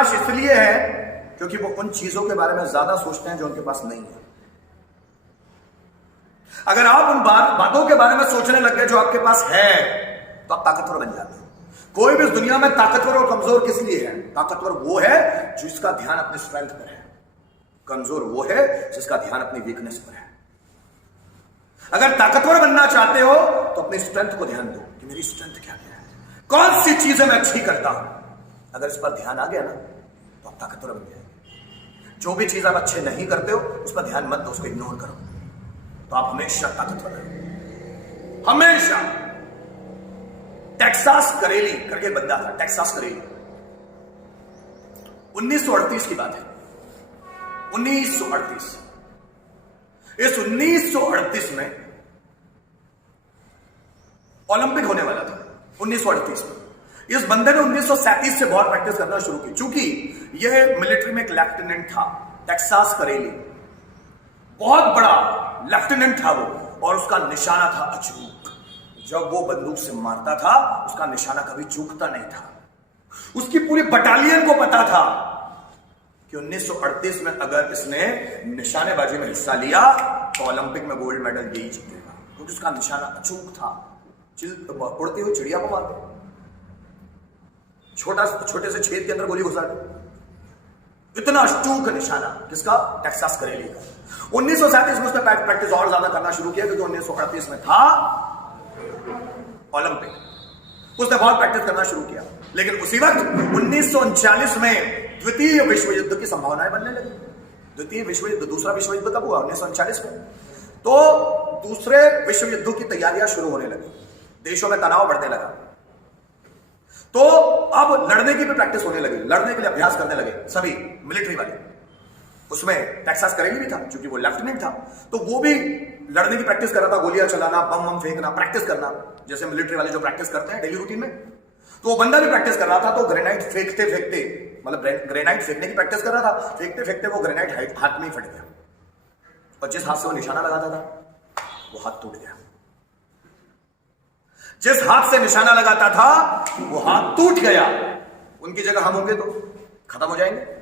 निराश इसलिए है क्योंकि वो उन चीजों के बारे में ज्यादा सोचते हैं जो उनके पास नहीं है। अगर आप उन बातों के बारे में सोचने लग गए जो आपके पास है, तो आप ताकतवर बन जाते हैं। कोई भी इस दुनिया में ताकतवर और कमजोर किस लिए है? ताकतवर वो है जिसका ध्यान अपने स्ट्रेंथ पर है, कमजोर वो है जिसका ध्यान अपनी वीकनेस पर है। अगर ताकतवर बनना चाहते हो तो अपनी स्ट्रेंथ को ध्यान दो कि मेरी स्ट्रेंथ क्या है, कौन सी चीजें मैं अच्छी करता हूं। अगर इस पर ध्यान आ गया ना तो आप ताकतवर बन जाएंगे। जो भी चीज आप अच्छे नहीं करते हो उस पर ध्यान मत दो, उसको इग्नोर करो, तो आप हमेशा ताकतवर रहोगे, हमेशा। टेक्सास करेली करके बंदा था, टेक्सास करेली, 1938 की बात है, 1938। इस 1938 में ओलंपिक होने वाला था, 1938 में। इस बंदे ने 1937 से बहुत प्रैक्टिस करना शुरू की, क्योंकि यह मिलिट्री में एक लेफ्टिनेंट था, टेक्सास करेली, बहुत बड़ा लेफ्टिनेंट था वो, और उसका निशाना था अचूक। जब वो बंदूक से मारता था उसका निशाना कभी चूकता नहीं था। उसकी पूरी बटालियन को पता था कि 1938 में अगर इसने निशानेबाजी में हिस्सा लिया तो ओलंपिक में गोल्ड मेडल यही जीतेगा, क्योंकि उसका निशाना अचूक था। उड़ती हुई चिड़िया को मारते, छोटे से छेद के अंदर गोली घुसा दी, इतना अचूक निशाना किसका? टेक्सास करेली का। 1937 में उसने प्रैक्टिस और ज्यादा करना शुरू किया, क्योंकि 1938 में था ओलंपिक। उसने बहुत प्रैक्टिस करना शुरू किया, लेकिन उसी वक्त 1939 में द्वितीय विश्व युद्ध की संभावनाएं बनने लगी। द्वितीय विश्व युद्ध, दूसरा विश्व युद्ध कब हुआ? 1939 में। तो दूसरे विश्व युद्ध की तैयारियां शुरू होने लगी, देशों में तनाव बढ़ने लगा, तो अब लड़ने की भी प्रैक्टिस होने लगी, लड़ने के लिए अभ्यास करने लगे सभी मिलिट्री वाले। उसमें टेक्सास करेली भी था, क्योंकि वो लेफ्टिनेंट था, तो वो भी लड़ने की प्रैक्टिस कर रहा था, गोलियां चलाना, बम फेंकना, प्रैक्टिस करना, जैसे मिलिट्री वाले जो प्रैक्टिस करते हैं डेली रूटीन में। तो वो बंदा भी प्रैक्टिस कर रहा था, तो ग्रेनाइट फेंकते फेंकते, मतलब ग्रेनाइट फेंकने की प्रैक्टिस कर रहा था, फेंकते फेंकते वो ग्रेनाइट हाथ में ही फट गया, और जिस हाथ से वो निशाना लगाता था वो हाथ टूट गया। जिस हाथ से निशाना लगाता था वो हाथ टूट गया। उनकी जगह हम होंगे तो खत्म हो जाएंगे।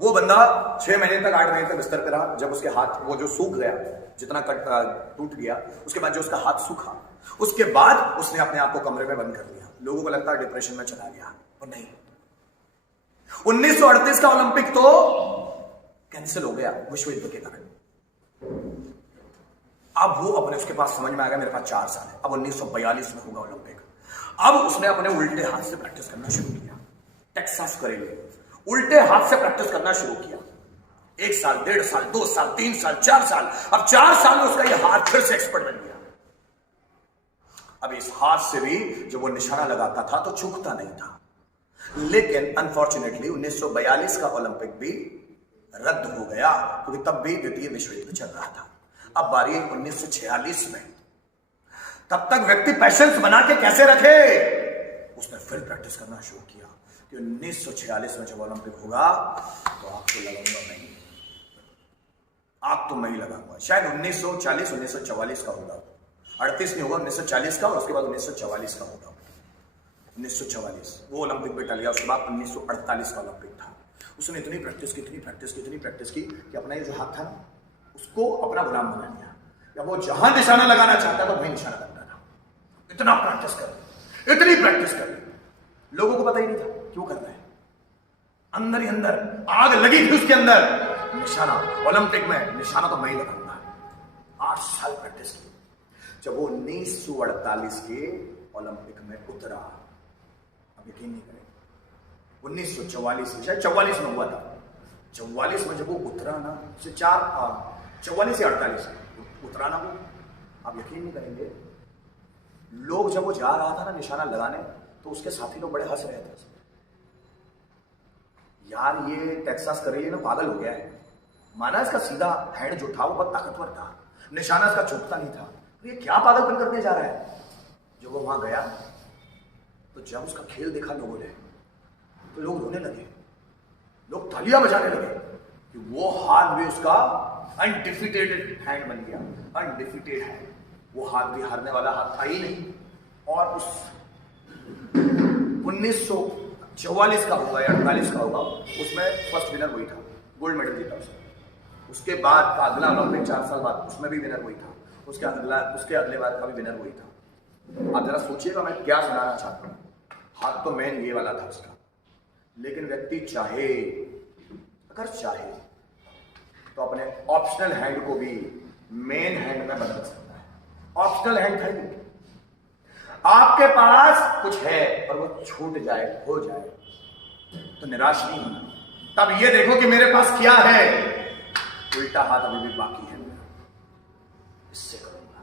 वो बंदा 6 महीने तक, 8 महीने तक बिस्तर पे रहा। जब उसके हाथ वो जो सूख गया, जितना कट टूट गया, उसके बाद जो उसका हाथ सूखा, उसके बाद उसने अपने आप को कमरे में बंद कर दिया। लोगों को लगता है डिप्रेशन में चला गया, और नहीं। 1938 का ओलंपिक तो कैंसिल हो गया विश्व युद्ध के कारण। अब वो अपने, उसके पास समझ में आ गया मेरे पास 4 साल है, अब 1942 में होगा ओलंपिक। अब उसने अपने उल्टे हाथ से प्रैक्टिस करना शुरू किया। टेक्सास करेली उल्टे हाथ से प्रैक्टिस करना शुरू किया। 1 साल, 1.5 साल, 2 साल, 3 साल, 4 साल। अब 4 साल में उसका यह हाथ फिर से एक्सपर्ट बन गया। अब इस हाथ से भी जब वो निशाना लगाता था तो चूकता नहीं था। लेकिन अनफॉर्चुनेटली 1942 का ओलंपिक भी रद्द हो गया, क्योंकि तब भी द्वितीय विश्व युद्ध चल रहा था। अब बारी है 1946 में। तब तक व्यक्ति पैशंस बना के कैसे रखे? उसने फिर प्रैक्टिस करना शुरू किया कि 1946 में जब ओलंपिक होगा तो आपको लगाऊंगा नहीं, आप तो मैं ही लगाऊंगा। शायद 1940 1944 का होगा, 38 नहीं होगा, 1940 का, और उसके बाद 1944 का होगा। 1944 वो ओलंपिक में टल गया। उसके बाद 1948 का ओलंपिक था। उसने इतनी प्रैक्टिस की कि अपना ये जो हाथ था ना, उसको अपना गुलाम बना लिया। या वो जहां निशाना लगाना चाहता था वहीं निशाना लगता था। इतना प्रैक्टिस कर, इतनी प्रैक्टिस कर, लोगों को पता ही नहीं था क्यों कर रहा है। अंदर ही अंदर आग लगी थी उसके अंदर। निशाना ओलंपिक में, निशाना तो मैं ही लगाऊंगा। 8 साल प्रैक्टिस की। जब वो 1948 के ओलंपिक में उतरा, अब यकीन नहीं करें, 1944 में, शायद 44 में हुआ था। 44 में जब वो उतरा ना, 44 या 48 उतरा ना वो, आप यकीन नहीं करेंगे, लोग जब वो जा रहा था ना निशाना लगाने, तो उसके साथी लोग बड़े हंस रहे थे। यार ये टेक्सास करेली ना पागल हो गया है। माना इसका सीधा हैंड जो था वो बहुत ताकतवर था, निशाना इसका चूकता नहीं था, तो ये क्या पागलपन करने जा रहा है। जब वो वहां गया तो जब उसका खेल देखा लोगों ने, तो लोग रोने लगे, लोग तालियां बजाने लगे कि वो हाथ भी उसका अनडिफिटेड हैंड बन गया। अनडिफिटेड हैंड, वो हाथ भी हारने वाला हाथ था ही नहीं। और उस 44 का होगा या 48 का होगा, उसमें फर्स्ट विनर वही था, गोल्ड मेडल जीता उसने। उसके बाद का अगला ओलंपिक 4 साल बाद, उसमें भी विनर वही था। उसके अगले बार का भी विनर वही था। आप जरा सोचिएगा मैं क्या सुनाना चाहता हूँ। हाथ तो मेन ये वाला था उसका, लेकिन व्यक्ति चाहे, अगर चाहे तो अपने ऑप्शनल हैंड को भी मेन हैंड में बदल सकता है। ऑप्शनल हैंड था ही, आपके पास कुछ है और वो छूट जाए, हो जाए, तो निराश नहीं होना। तब ये देखो कि मेरे पास क्या है, उल्टा हाथ अभी भी बाकी है, इससे करूंगा।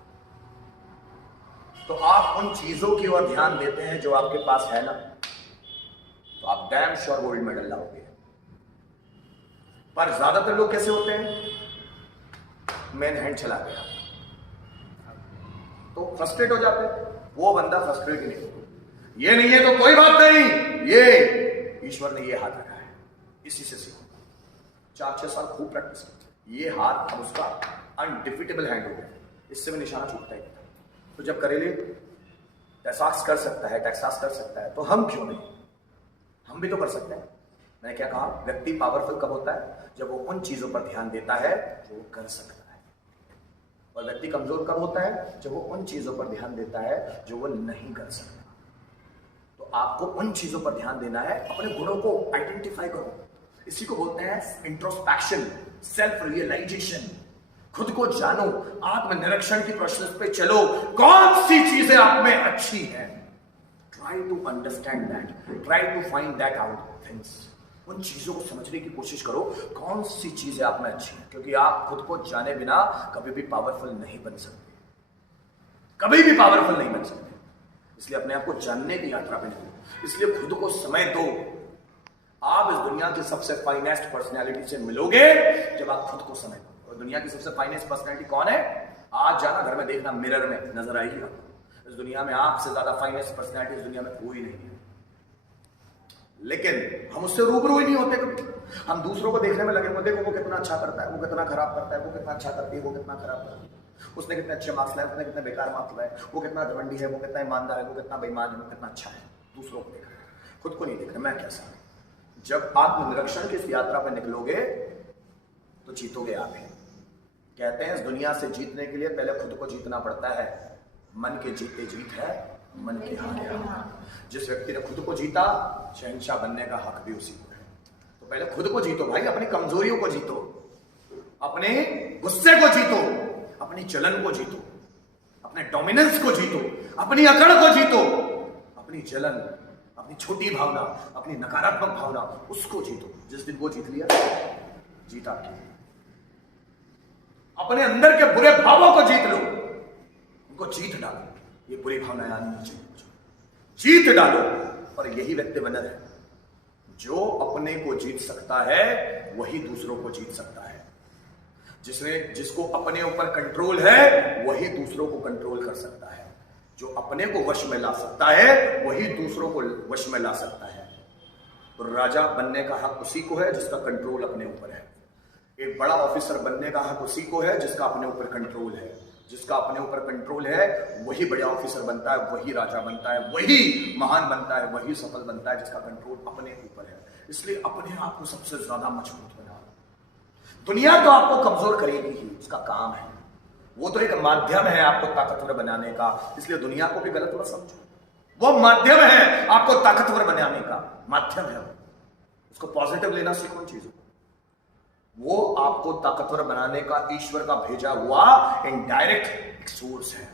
तो आप उन चीजों की ओर ध्यान देते हैं जो आपके पास है ना, तो आप डैम श्योर गोल्ड मेडल लाओगे। पर ज्यादातर लोग कैसे होते हैं, मेन हैंड चला गया तो फ्रस्ट्रेट हो जाते हैं। वो बंदा फ्रस्ट्रेट ही नहीं होता। ये नहीं है तो कोई बात नहीं, ये ईश्वर ने ये हाथ रखा है, इसी से सीखो। 4-6 साल खूब प्रैक्टिस की, ये हाथ अब उसका अनडिफिटेबल हैंड हो गया, इससे भी निशाना छूटता ही नहीं। तो जब करेले टेक्सास कर सकता है, तो हम क्यों नहीं, हम भी तो कर सकते हैं। मैंने क्या कहा, व्यक्ति पावरफुल कब होता है, जब वो उन चीजों पर ध्यान देता है जो वो कर सकता है। और व्यक्ति कमजोर कब होता है, जब वो उन चीजों पर ध्यान देता है जो वो नहीं कर सकता। तो आपको उन चीजों पर ध्यान देना है, अपने गुणों को आइडेंटिफाई करो। इसी को बोलते हैं इंट्रोस्पेक्शन, सेल्फ रियलाइजेशन। खुद को जानो, आत्मनिरीक्षण की प्रोसेस पे चलो, कौन सी चीजें आप में अच्छी हैं। Try to understand that, try to find that out things. उन चीजों को समझने की कोशिश करो, कौन सी चीजें आप में अच्छी हैं, क्योंकि आप खुद को जाने बिना कभी भी पावरफुल नहीं बन सकते, कभी भी पावरफुल नहीं बन सकते। इसलिए अपने आप को जानने की यात्रा पे निकलो, इसलिए खुद को समय दो। आप इस दुनिया की सबसे फाइनेस्ट पर्सनैलिटी से मिलोगे जब आप खुद को समय दो। और दुनिया की सबसे फाइनेस्ट पर्सनैलिटी कौन है, आज जाना घर में देखना, मिरर में नजर आएगी आपको। इस दुनिया में आपसे ज्यादा फाइनेस्ट पर्सनैलिटी इस दुनिया में कोई नहीं है, लेकिन हम उससे रूबरू ही नहीं होते कभी। हम दूसरों को देखने में लगे हुए, देखो वो कितना अच्छा करता है, वो कितना खराब करता है, वो कितना अच्छा करती है, वो कितना खराब करती है, उसने कितने अच्छे मार्क्स लाए, उसने कितने बेकार मार्क्स लाए, वो कितना घमंडी है, वो कितना ईमानदार है, वो कितना बेईमान है, वो कितना अच्छा है। दूसरों को देख रहे हैं, खुद को नहीं देख रहे मैं कैसा हूं। जब आत्मनिरीक्षण की इस यात्रा पर निकलोगे तो जीतोगे आप ही। कहते हैं इस दुनिया से जीतने के लिए पहले खुद को जीतना पड़ता है। मन के जीते जीत है, मन के हारे हार। जिस व्यक्ति ने खुद को जीता, शहंशाह बनने का हक भी उसी को है। तो पहले खुद को जीतो भाई, अपनी कमजोरियों को जीतो, अपने गुस्से को जीतो, अपनी जलन को जीतो, अपने डोमिनेंस को जीतो, अपनी अकड़ को जीतो, अपनी जलन, अपनी छोटी भावना, अपनी नकारात्मक भावना, उसको जीतो। जिस दिन वो जीत लिया, जीता। अपने अंदर के बुरे भावों को जीत लो, उनको जीत डालो। ये बुरी भावनाएं आनी नहीं चाहिए, जीत डालो। और यही व्यक्ति विनर है, जो अपने को जीत सकता है वही दूसरों को जीत सकता है। जिसको अपने ऊपर कंट्रोल है वही दूसरों को कंट्रोल कर सकता है। जो अपने को वश में ला सकता है वही दूसरों को वश में ला सकता है। तो राजा बनने का हक उसी को है जिसका कंट्रोल अपने ऊपर है। एक बड़ा ऑफिसर बनने का हक उसी को है जिसका अपने ऊपर कंट्रोल है। जिसका अपने ऊपर कंट्रोल है वही बड़ा ऑफिसर बनता है, वही राजा बनता है, वही महान बनता है, वही सफल बनता है जिसका कंट्रोल अपने ऊपर है। इसलिए अपने आप को सबसे ज्यादा मजबूत बनाओ। दुनिया तो आपको कमजोर करेगी ही, उसका काम है। वो तो एक माध्यम है आपको ताकतवर बनाने का, इसलिए दुनिया को भी गलत मत समझो। वो माध्यम है आपको ताकतवर बनाने का, माध्यम है वो। उसको पॉजिटिव लेना सीखो उन चीजों को। वो आपको ताकतवर बनाने का ईश्वर का भेजा हुआ इनडायरेक्ट सोर्स है।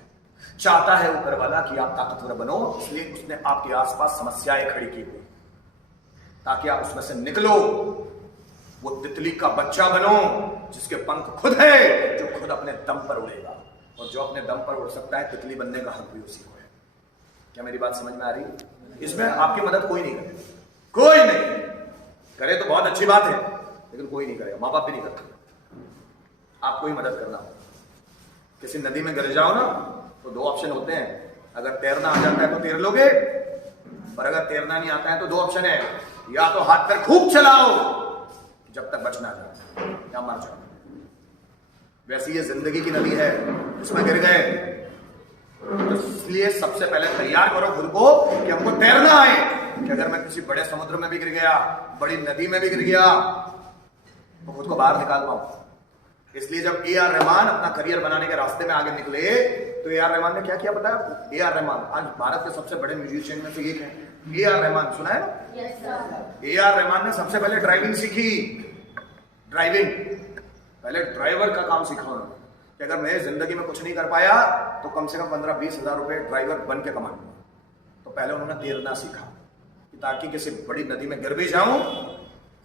चाहता है ऊपर वाला कि आप ताकतवर बनो, इसलिए उसने आपके आसपास समस्याएं खड़ी की हुई ताकि आप उसमें से निकलो। वो तितली का बच्चा बनो जिसके पंख खुद है, जो खुद अपने दम पर उड़ेगा। और जो अपने दम पर उड़ सकता है, तितली बनने का हक भी उसी को है। क्या मेरी बात समझ में आ रही है? इसमें आपकी मदद कोई नहीं करे, कोई नहीं करे तो बहुत अच्छी बात है, लेकिन कोई नहीं करेगा। माँ बाप भी नहीं करते, आपको ही मदद करना हो। किसी नदी में गिर जाओ ना तो दो ऑप्शन होते हैं, अगर तैरना आ जाता है तो तैर लोगे, और अगर तैरना नहीं आता है तो दो ऑप्शन है, या तो हाथ पैर खूब चलाओ जब तक बचना जाए, या मर जाओ। वैसे ये जिंदगी की नदी है, इसमें गिर गए तो इसलिए सबसे पहले तैयार करो खुद को कि हमको तैरना आए। कि अगर मैं किसी बड़े समुद्र में भी गिर गया, बड़ी नदी में भी गिर गया, तो खुद को बाहर निकाल पाऊं। इसलिए जब ए.आर. रहमान अपना करियर बनाने के रास्ते में आगे निकले, तो ए.आर. रहमान ने क्या किया पता है आपको? ए.आर. रहमान आज भारत के सबसे बड़े म्यूजिशियन में से एक है। ए.आर. रहमान सुना है ना? ए.आर. रहमान ने सबसे पहले ड्राइविंग सीखी। ड्राइविंग, पहले ड्राइवर का काम सीखा उन्होंने कि अगर मैं जिंदगी में कुछ नहीं कर पाया तो कम से कम 15-20 हजार रुपए ड्राइवर बन के कमा लूंगा। तो पहले उन्होंने तैरना सीखा कि ताकि किसी बड़ी नदी में गिर भी जाऊं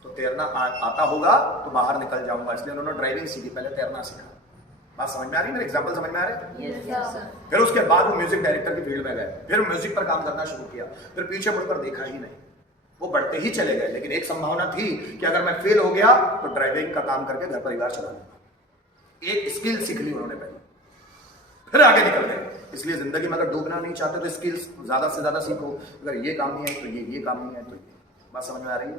तो तैरना आता होगा तो बाहर निकल जाऊंगा। इसलिए उन्होंने ड्राइविंग सीखी, पहले तैरना सीखा। बात समझ में आ रही है? मेरे एग्जांपल समझ में आ रहे हैं? फिर उसके बाद वो म्यूजिक डायरेक्टर की फील्ड में गए, फिर म्यूजिक पर काम करना शुरू किया, फिर पीछे मुड़कर देखा ही नहीं, वो बढ़ते ही चले गए। लेकिन एक संभावना थी कि अगर मैं फेल हो गया तो ड्राइविंग का काम करके घर परिवार चला लूंगा। एक स्किल सीख ली उन्होंने पहले, फिर आगे निकल गए। इसलिए जिंदगी में अगर डूबना नहीं चाहते तो स्किल्स ज्यादा से ज्यादा सीखो। अगर ये काम नहीं है तो ये काम नहीं है तो ये। बात समझ में आ रही है?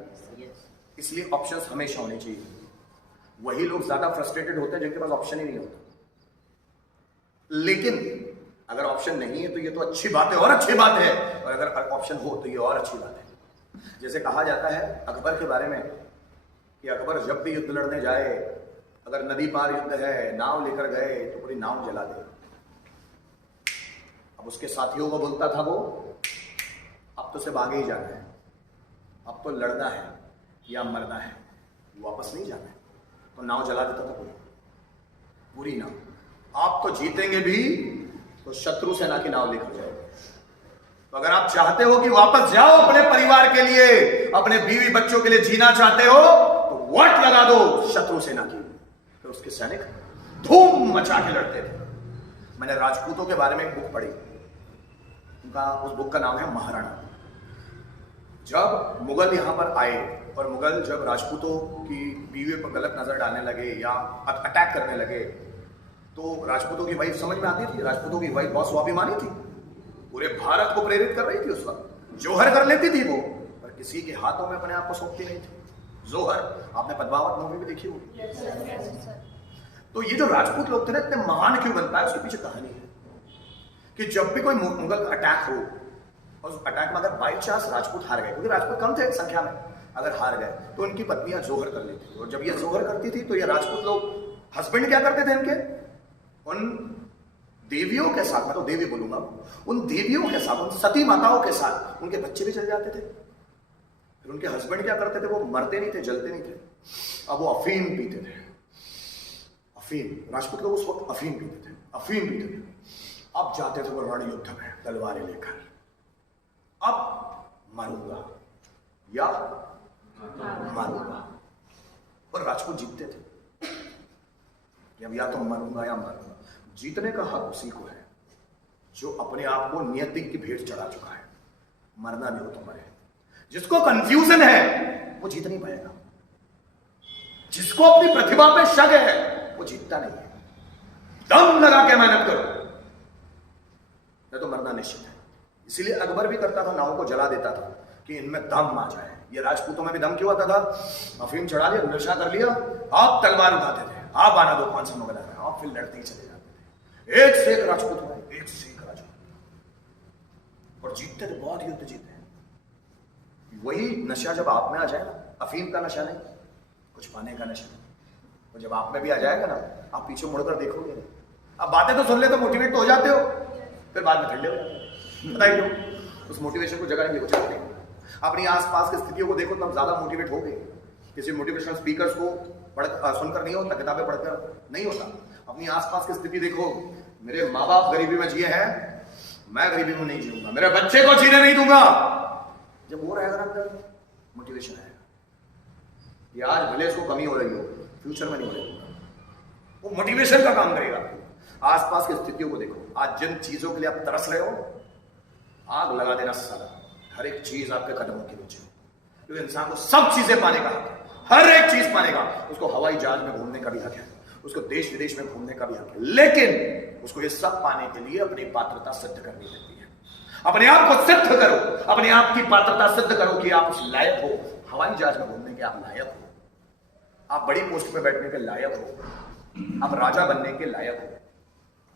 इसलिए ऑप्शंस हमेशा होने चाहिए। वही लोग ज्यादा फ्रस्ट्रेटेड होते हैं जिनके पास ऑप्शन ही नहीं होता। लेकिन अगर ऑप्शन नहीं है तो ये तो अच्छी बात है, और अच्छी बात है, और अगर ऑप्शन हो तो ये और अच्छी बात है। जैसे कहा जाता है अकबर के बारे में कि अकबर जब भी युद्ध लड़ने जाए, अगर नदी पार युद्ध है, नाव लेकर गए तो पूरी नाव जला दे। अब उसके साथियों को बोलता था वो, अब तो सिर्फ आगे ही जाना है, अब तो लड़ना है या मरना है, वापस नहीं जाना है। तो नाव जला देता था पूरी नाव। आप तो जीतेंगे भी तो शत्रु सेना की नाव लेकर जाओगे। तो अगर आप चाहते हो कि वापस जाओ अपने परिवार के लिए, अपने बीवी बच्चों के लिए जीना चाहते हो, तो वोट लगा दो शत्रु सेना की। तो उसके सैनिक धूम मचा के लड़ते थे। मैंने राजपूतों के बारे में एक बुक पढ़ी, उस बुक का नाम है महाराणा। जब मुगल यहां पर आए और मुगल जब राजपूतों की बीवी पर गलत नजर डालने लगे या अटैक करने लगे, तो राजपूतों की वाइफ समझ में आती थी। राजपूतों की वाइफ बहुत स्वाभिमानी थी, पूरे भारत को प्रेरित कर रही थी। उस वक्त जोहर कर लेती थी वो, पर किसी के हाथों में अपने आप को सौंपती नहीं थी। जोहर, आपने पद्मावत मूवी भी देखी होगी। तो ये जो राजपूत लोग थे ना, इतने महान क्यों बन पाए, उसके पीछे कहानी है कि जब भी कोई मुगल अटैक हो और उस अटैक में अगर बाई चांस राजपूत हार गए, क्योंकि राजपूत कम थे संख्या में, अगर हार गए तो उनकी पत्नियां जोहर कर लेती थी। और जब ये जोहर करती थी तो ये राजपूत लोग हस्बैंड क्या करते थे इनके, उन देवियों के साथ, मैं तो देवी बोलूंगा, उन देवियों के साथ, उन सती माताओं के साथ उनके बच्चे भी चल जाते थे। फिर उनके हस्बैंड क्या करते थे, वो मरते नहीं थे, जलते नहीं थे, अब वो अफीम पीते थे। अफीम, राजपूत लोग उस वक्त अफीम पीते थे, अफीम पीते थे। अब जाते थे वो रण युद्ध में तलवारें लेकर, अब मरूंगा या मारूंगा। और राजपूत जीतते थे कि अब या तो मरूंगा या मारूंगा। जीतने का हक उसी को है जो अपने आप को नियति की भेंट चढ़ा चुका है। मरना भी हो तो मरे। जिसको कंफ्यूजन है वो जीत नहीं पाएगा। जिसको अपनी प्रतिभा पे शक है वो जीतता नहीं है। दम लगा के मेहनत करो, नहीं तो मरना निश्चित है। इसीलिए अकबर भी करता था, नाव को जला देता था कि इनमें दम आ जाए। ये राजपूतों में भी दम क्यों आता था? अफीम चढ़ा लिया, नशा कर लिया, आप तलवार उठाते थे, आप आना दो कौन सा मुगल आ रहा है, आप फिर लड़ते ही चले जाते थे। एक से एक राजपूत हुए, एक से एक राजपूत, और जीतते थे, बहुत युद्ध जीते। वही नशा जब आप में आ जाए ना, अफीम का नशा नहीं, कुछ पाने का नशा नहीं, और जब आप में भी आ जाएगा ना, आप पीछे मुड़कर देखोगे नहीं। अब बातें तो सुन ले तो मोटिवेट तो हो जाते हो, फिर बाद में ठंडे हो जाते हो। बताइए क्यों? उस मोटिवेशन को जगह नहीं कुछ करते। अपनी आसपास की स्थितियों को देखो तब ज्यादा मोटिवेट हो गए। किसी मोटिवेशनल स्पीकर्स को सुनकर नहीं होता, किताबें पढ़कर नहीं होता। अपनी आसपास की स्थिति देखो, मेरे माँ बाप गरीबी में जिए हैं, मैं गरीबी में नहीं जीऊंगा, मेरे बच्चे को जीने नहीं दूंगा। जब वो रहेगा ना अंदर, मोटिवेशन आएगा। ये आज भले इसको कमी हो रही हो, फ्यूचर में नहीं हो रही, वो मोटिवेशन का काम करेगा। आसपास की स्थितियों को देखो, आज जिन चीजों के लिए आप तरस रहे हो, आग लगा देना साला। हर एक चीज आपके कदमों के नीचे, क्योंकि इंसान को सब चीजें पाने का हक है, हर एक चीज पाने का। उसको हवाई जहाज में घूमने का भी हक है, उसको देश विदेश में घूमने का भी हक है, लेकिन उसको ये सब पाने के लिए अपनी पात्रता सिद्ध करनी पड़ती है। अपने आप को सिद्ध करो, अपने आप की पात्रता सिद्ध करो कि आप उस लायक हो, हवाई जहाज में घूमने के आप लायक हो, आप बड़ी पोस्ट पे बैठने के लायक हो, आप राजा बनने के लायक हो।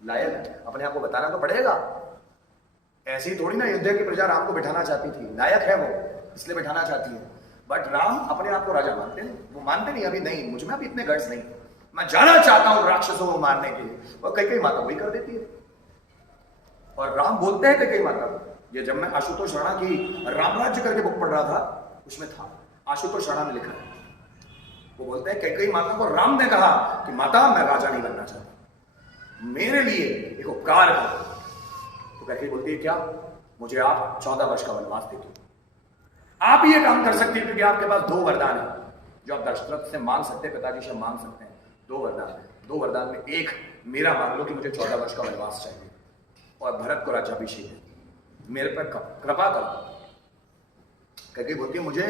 लायक अपने आप को बताना तो पड़ेगा। ऐसी थोड़ी ना अयोध्या की प्रजा राम को बिठाना चाहती थी, नायक है वो, इसलिए बिठाना चाहती है। बट राम अपने आप को राजा मानते हैं, वो मानते नहीं अभी, नहीं मुझ में अभी इतने गट्स नहीं, मैं जाना चाहता हूं राक्षसों को मारने के लिए। और कई माता वही कर देती है। और राम बोलते हैं कई माता को, ये जब मैं आशुतोष राणा की राम राज्य करके बुक पढ़ रहा था उसमें था, आशुतोष राणा ने लिखा है, वो बोलते हैं कई माता को राम ने कहा कि माता मैं राजा नहीं बनना चाहता, मेरे लिए एक उपकार करो। तो कैकेयी बोलती है क्या, मुझे आप 14 वर्ष का वनवास देती, आप ये काम कर सकती है क्योंकि आपके पास 2 वरदान है जो आप दशरथ से मांग सकते हैं, पिताजी से मांग सकते हैं। 2 वरदान है, 2 वरदान में एक मेरा मांग लो कि मुझे 14 वर्ष का वनवास चाहिए और भरत को राज्याभिषेक है, मेरे पर कृपा करो। कैकेयी बोलती है मुझे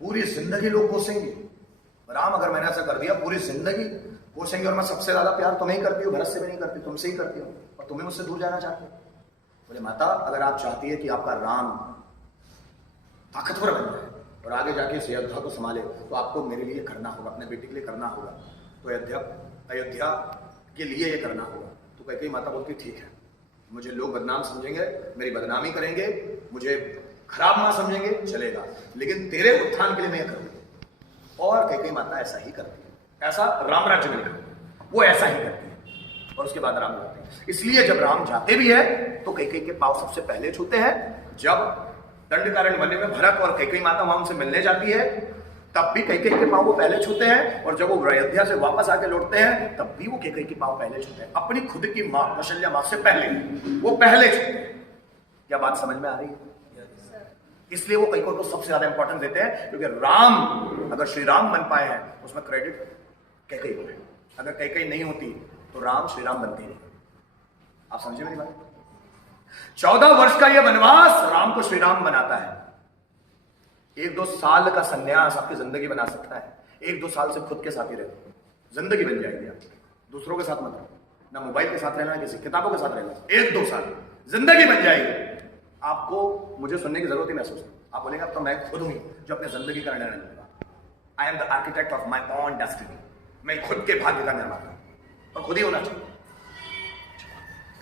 पूरी जिंदगी लोग कोसेंगे, राम अगर मैंने ऐसा कर दिया पूरी जिंदगी कोसेंगे, और मैं सबसे ज्यादा प्यार तुम्हें ही करती हूँ, भरत से भी नहीं करती, तुमसे ही करती हूँ, और तुम्हें मुझसे दूर जाना चाहते हो। बोले माता अगर आप चाहती है कि आपका राम ताकतवर बन जाए और आगे जाके इस अयोध्या को संभाले तो आपको मेरे लिए करना होगा, अपने बेटे के लिए करना होगा, तो अयोध्या के लिए ये करना होगा। तो कैकेयी माता बोलती ठीक है, मुझे लोग बदनाम समझेंगे, मेरी बदनामी करेंगे, मुझे खराब ना समझेंगे, चलेगा, लेकिन तेरे उत्थान के लिए मैं करूंगी। और कैकेयी माता ऐसा ही करती है, ऐसा राम राज्य में लिखा, वो ऐसा ही करती है। और उसके बाद राम जाते हैं। इसलिए जब राम जाते भी है तो कैकेयी के पांव सबसे पहले छूते हैं। जब दंडकारण्य वन में भरत और कैकेयी माता वहां उनसे मिलने जाती है तब भी कैकेयी के पांव वो पहले छूते हैं, और जब वो अयोध्या से वापस आके लौटते हैं तब भी वो कैकेयी के पांव पहले छूते हैं, अपनी खुद की मां कौशल्या मां से पहले वो पहले छूते हैं। क्या बात समझ में आ रही है? इसलिए वो कैकेयी को सबसे ज्यादा इंपॉर्टेंस देते हैं, क्योंकि राम अगर श्री राम बन पाए हैं उसमें क्रेडिट कैकेयी को है। अगर कैकेयी नहीं होती तो राम श्री राम बनते नहीं। आप समझे मेरी बात? 14 वर्ष का यह वनवास राम को श्री राम बनाता है। 1-2 साल का संन्यास आपकी जिंदगी बना सकता है। 1-2 साल से खुद के साथ ही रहो, जिंदगी बन जाएगी आपकी। दूसरों के साथ मत रहो, ना मोबाइल के साथ रहना, किसी किताबों के साथ रहना। 1-2 साल जिंदगी बन जाएगी। आपको मुझे सुनने की जरूरत ही महसूस नहीं। आप बोलेंगे अब तो मैं खुद हूं जो अपने जिंदगी का निर्णय लूंगा। I am the architect of my own destiny. मैं खुद के भाग्य का निर्माता हूं और खुद ही होना चाहिए।